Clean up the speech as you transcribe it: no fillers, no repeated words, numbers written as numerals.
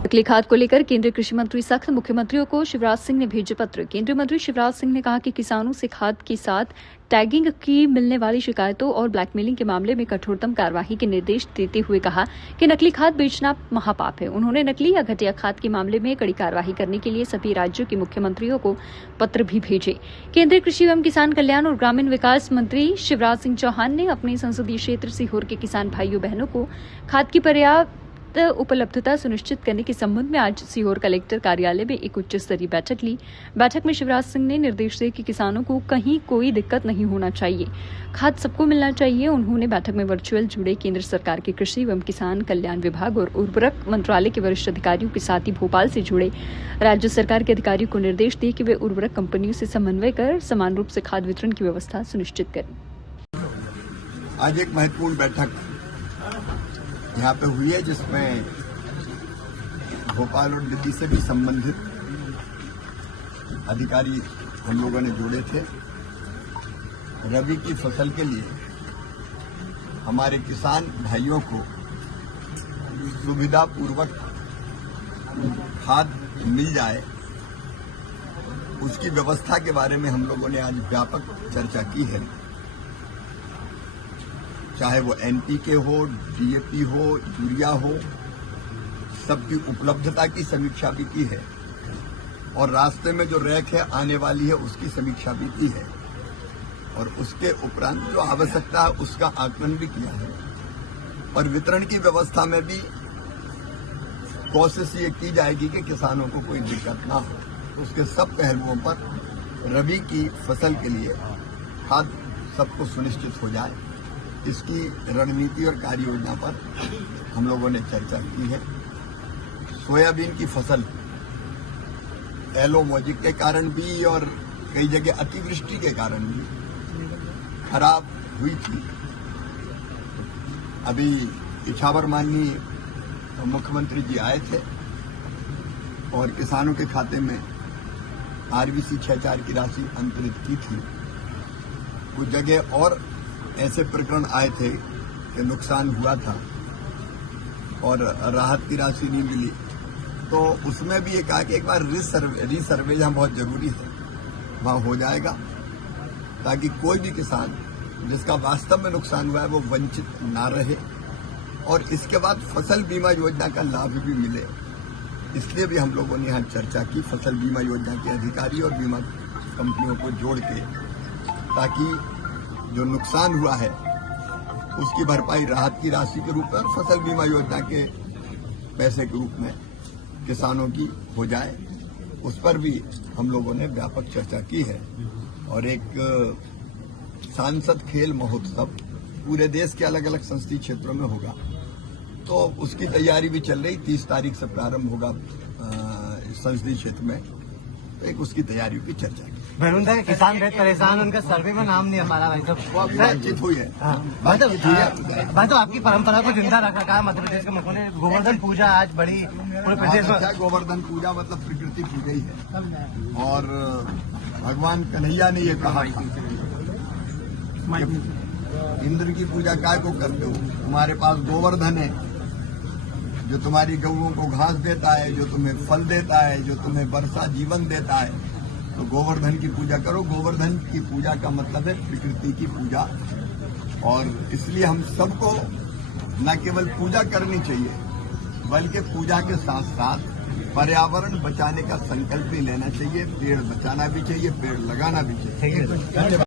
नकली खाद को लेकर केंद्रीय कृषि मंत्री सख्त, मुख्यमंत्रियों को शिवराज सिंह ने भेजे पत्र। केंद्रीय मंत्री शिवराज सिंह ने कहा कि किसानों से खाद के साथ टैगिंग की मिलने वाली शिकायतों और ब्लैकमेलिंग के मामले में कठोरतम कार्रवाई के निर्देश देते हुए कहा कि नकली खाद बेचना महापाप है। उन्होंने नकली या घटिया खाद के मामले में कड़ी कार्रवाई करने के लिए सभी राज्यों के मुख्यमंत्रियों को पत्र भी भेजे। केंद्रीय कृषि एवं किसान कल्याण और ग्रामीण विकास मंत्री शिवराज सिंह चौहान ने अपने संसदीय क्षेत्र सीहोर के किसान भाइयों बहनों को खाद की पर्याप्त उपलब्धता सुनिश्चित करने के संबंध में आज सीहोर कलेक्टर कार्यालय में एक उच्च स्तरीय बैठक ली। बैठक में शिवराज सिंह ने निर्देश दिए कि किसानों को कहीं कोई दिक्कत नहीं होना चाहिए, खाद सबको मिलना चाहिए। उन्होंने बैठक में वर्चुअल जुड़े केंद्र सरकार के कृषि एवं किसान कल्याण विभाग और उर्वरक मंत्रालय के वरिष्ठ अधिकारियों के साथ ही भोपाल से जुड़े राज्य सरकार के अधिकारियों को निर्देश दिए कि वे उर्वरक कंपनियों से समन्वय कर समान रूप से खाद वितरण की व्यवस्था सुनिश्चित करें। आज एक महत्वपूर्ण बैठक यहाँ पे हुई है, जिसमें भोपाल और दिल्ली से भी संबंधित अधिकारी हम लोगों ने जुड़े थे। रबी की फसल के लिए हमारे किसान भाइयों को सुविधापूर्वक खाद मिल जाए, उसकी व्यवस्था के बारे में हम लोगों ने आज व्यापक चर्चा की है। चाहे वो एनपीके हो, डीएपी हो, यूरिया हो, सबकी उपलब्धता की समीक्षा भी की है और रास्ते में जो रैक है आने वाली है उसकी समीक्षा भी की है और उसके उपरांत जो आवश्यकता है उसका आकलन भी किया है। और वितरण की व्यवस्था में भी कोशिश ये की जाएगी कि किसानों को कोई दिक्कत ना हो। तो उसके सब पहलुओं पर रबी की फसल के लिए खाद सबको सुनिश्चित हो जाए, इसकी रणनीति और कार्य योजना पर हम लोगों ने चर्चा की है। सोयाबीन की फसल एलो मोजिक के कारण भी और कई जगह अतिवृष्टि के कारण भी खराब हुई थी। अभी इछावर माननीय मुख्यमंत्री जी आए थे और किसानों के खाते में आरबीसी 6-4 की राशि अंतरित की थी। कुछ जगह और ऐसे प्रकरण आए थे कि नुकसान हुआ था और राहत की राशि नहीं मिली, तो उसमें भी ये कहा कि एक बार रीसर्वे जहाँ बहुत जरूरी है वहाँ हो जाएगा, ताकि कोई भी किसान जिसका वास्तव में नुकसान हुआ है वो वंचित ना रहे और इसके बाद फसल बीमा योजना का लाभ भी मिले। इसलिए भी हम लोगों ने यहाँ चर्चा की फसल बीमा योजना के अधिकारी और बीमा कंपनियों को जोड़ के, ताकि जो नुकसान हुआ है उसकी भरपाई राहत की राशि के रूप में और फसल बीमा योजना के पैसे के रूप में किसानों की हो जाए। उस पर भी हम लोगों ने व्यापक चर्चा की है। और एक सांसद खेल महोत्सव पूरे देश के अलग अलग संसदीय क्षेत्रों में होगा, तो उसकी तैयारी भी चल रही। 30 तारीख से प्रारंभ होगा संसदीय क्षेत्र में, तो एक उसकी तैयारी की चर्चा की। किसान बहुत परेशान, उनका सर्वे में नाम नहीं हमारा भाई साहब, बातचीत हुई है। भाई तो आपकी परंपरा को जिंदा रखा कहा मध्य प्रदेश के मुख्यमंत्री। गोवर्धन पूजा आज बड़ी पूरे प्रदेश में। गोवर्धन पूजा मतलब प्रकृति पूजा ही है और भगवान कन्हैया ने ये कहा इंद्र की पूजा काय को करते हो, तुम्हारे पास गोवर्धन है जो तुम्हारी गौओं को घास देता है, जो तुम्हें फल देता है, जो तुम्हें वर्षा जीवन देता है। तो गोवर्धन की पूजा करो। गोवर्धन की पूजा का मतलब है प्रकृति की पूजा, और इसलिए हम सबको न केवल पूजा करनी चाहिए बल्कि पूजा के साथ साथ पर्यावरण बचाने का संकल्प भी लेना चाहिए। पेड़ बचाना भी चाहिए, पेड़ लगाना भी चाहिए।